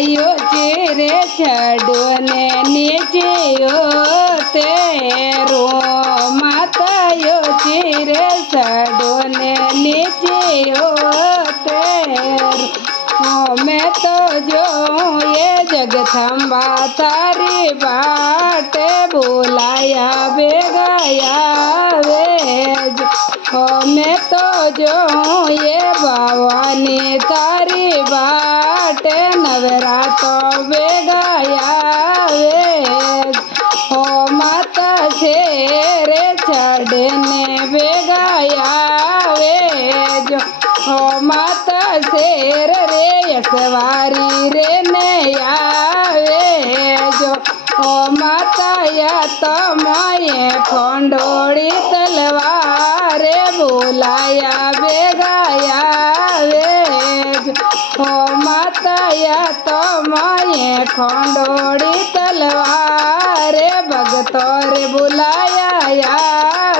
यो चिरे छड़ो ने नीचे तेरो माता यो चिरे छड़ो ने नीचे तेरो मैं तो जो ये जगदम्बा तारी बाटे बुलाया बेगाया वेज मैं तो जो ये भवानी तारी बाटे नवरातो बेगाया वेज माता शेरे चढ़ने बेगाया वेज माता शेर रे सवारी रे नया वेज माता या तो माए खंडोड़ी तलवार बुलाया बेगाया वेज माता या तो माए खंडोड़ी तलवार भगतोर बुलाया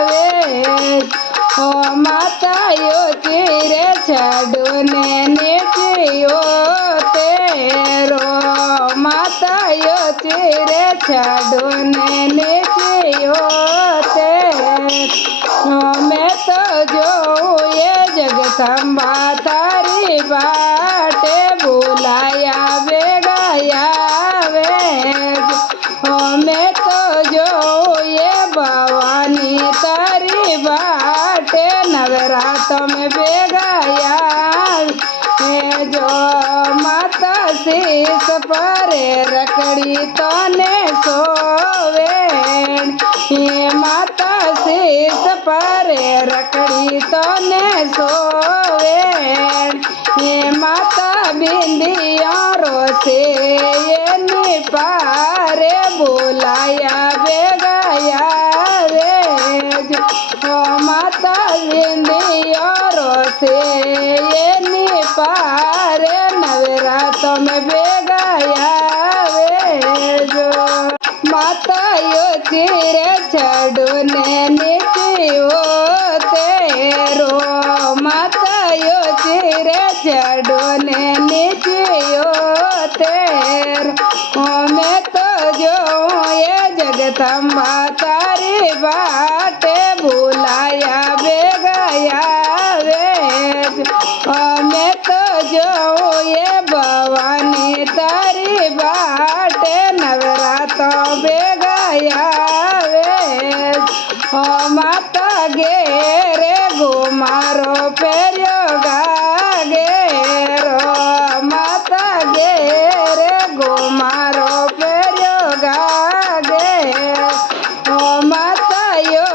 वेज माता यो चिरे छड़ो ने नीचे तेरो माता यो चिरे छड़ो ने नीचे तेरो मैं तो जो ये जगदम्बा तारी बाटे बुलाया बेगाया वेज मैं तो जो ये भवानी तारी बाटे नवरात्र में बेगाया जो माता शीस पर रखड़ी तने सोवेन ये माता शीस पर रखड़ी तने सोवेन ये माता बिंदिया रोसे ये निपारे बुलाया बेगाया वेज माता बिंदिया रोसे ये निपारे नवरात्र में बेगाया वेज माता यो चिरे छड़ो ने नीचे तेरो माता यो चिरे छड़ो ने नीचे तेरो मैं तो जो ये जगदम्बा तारी बाटे बुलाया बेगाया वेज मैं तो जो ये भवानी तारी बाटे नवरात्र बेगाया वेज माता गेरे घुमारो पेरियो गेरो माता गेरे घुमारो पेरियो गेरो माता यो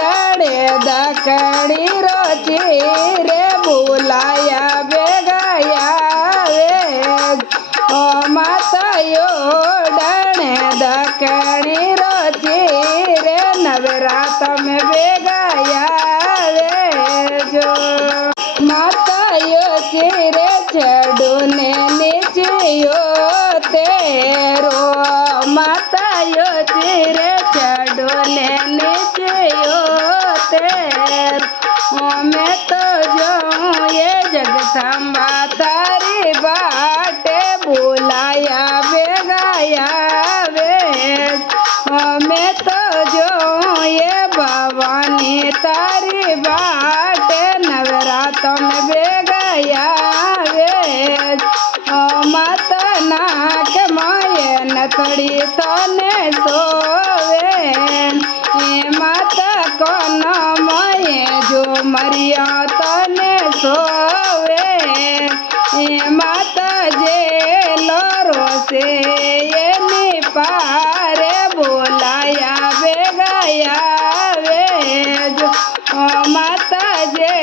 डाड़े दकड़ी रोची रे बुलाया बेगाया वेज माता यो डाड़े दकड़ी रोची रे नवरात्र में बेगाया वेज माता यो चिरे छड़ो ने नीचे तेरो माता यो चिरे छड़ो ने नीचे तेरो मैं तो जो ये जगदम्बा तारी बाटे बुलाया बेगाया वेज मैं तो जो ये भवानी तारी बाटे नवरात्र में बेगाया वेज माता नाक माए नतड़ी तने सोवेन ये माता कौन माए जो मरिया तने सोवेन ये माता जे लोरो से ये निपारे बुलाया बेगाया वेज माता जे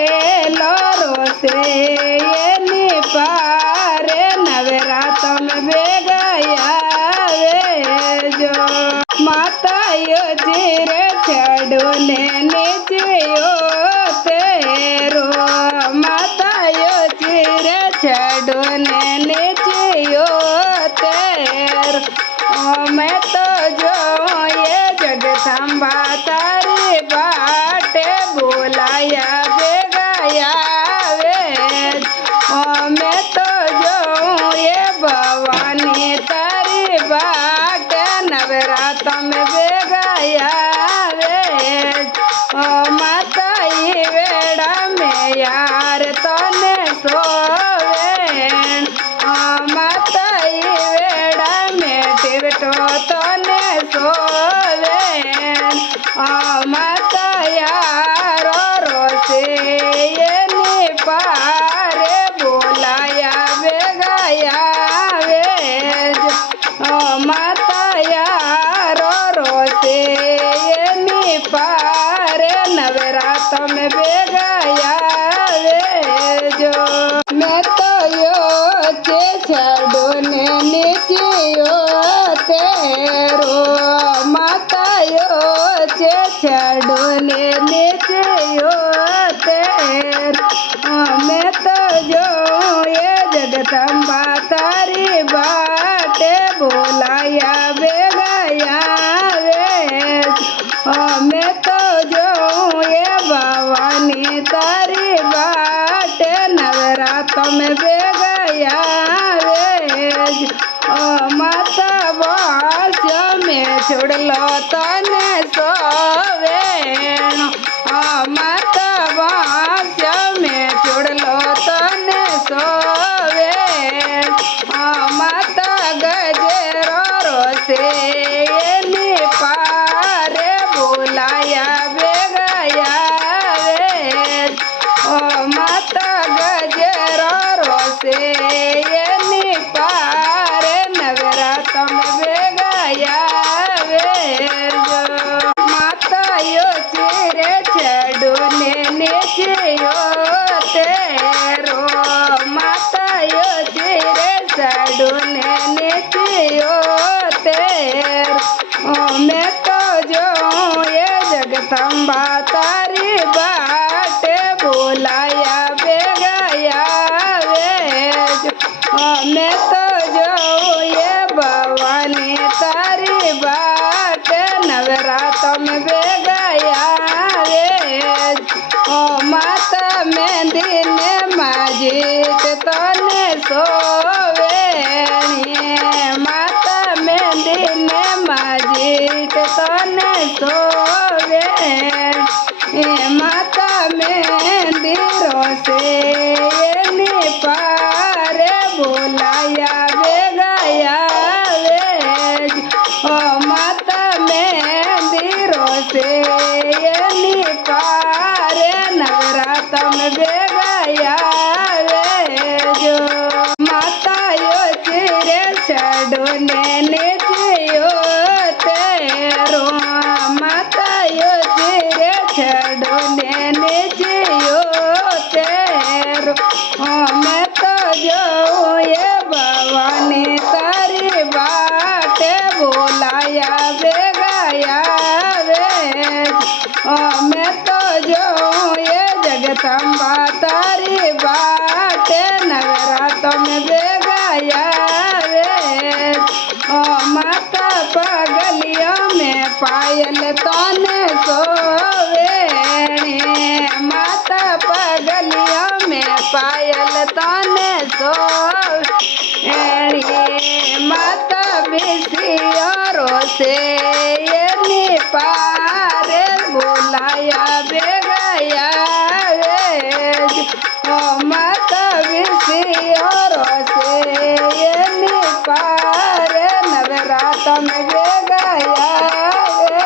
लोरो से ये निपारे नवरात्र में बेगाया वेज माता यो चिरे छड़ो ने नीचे तेरो माता यो चिरे छड़ो ने नीचे तेरो मैं तो जो ये जगदम्बा तारी बाटे बुलाया बेगाया वेज मैं तो जो ये भवानी ભેગા આવેજો મેં તો યો છે છડો ને નીચિયો તેરો માતાયો છે છડો ને નીચિયો તેર મેં તો જો એ જગદંબા તારી બાટે બોલાયા ભેગા આવે મેં તો જો એ ભવાની તારી બાટે નવરાતમ ભેગા આવે માતા વાસ્ય મેં છોડલો તને સોવેણ માતા વાસ્ય મેં છોડલો તને સોવેણ માતા ગજેરો રોસે એની પારે બોલાયા ભેગા આવે માતા ગજેરો રોસે એની પારે નવરાતમ ભેગા આવે માતાયો ચીરે છડો ને નીચિયો તેરો માતાયો ચીરે છડો ને નીચિયો તેર મેં તો જો એ જગદંબા તારી બાટે બોલાયા ભેગા આવે મેં તો જો એ ભવાની તારી બાટે નવરાતમ ભેગા આવે માતા મહેંદી ને માજીત તને સોવેણી માતા મહેંદી ને માજીત તને સોવેણ માતા મહેંદી રોસે એની પારે બોલાયા ભેગા આવે માતા મહેંદી રોસે એની પારે નવરાતમ ભેગા આવે માતાયો ચીરે છડો ને નીચિયો તેરો માતાયો ચીરે છડો ને નીચિયો તેરો મેં તો જો એ ભવાની તારી બાટે બોલાયા ભેગા આવે મેં તો જો એ જગદંબા તારી બાટે નવરાતમ ભેગા આવે માતા પગલિયા મેં પાયલ તને સોવેણી માતા પગલિયા મેં પાયલ તને સોવેણી માતા બેસિયો રોસે એની પારે બોલાયા ભેગા આવે માતા બેસિયો રોસે એની પારે નવરાતમ ભેગા આવે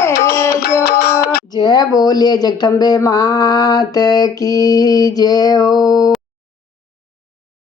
જય બોલીએ જગદંબે માત કી જય હો।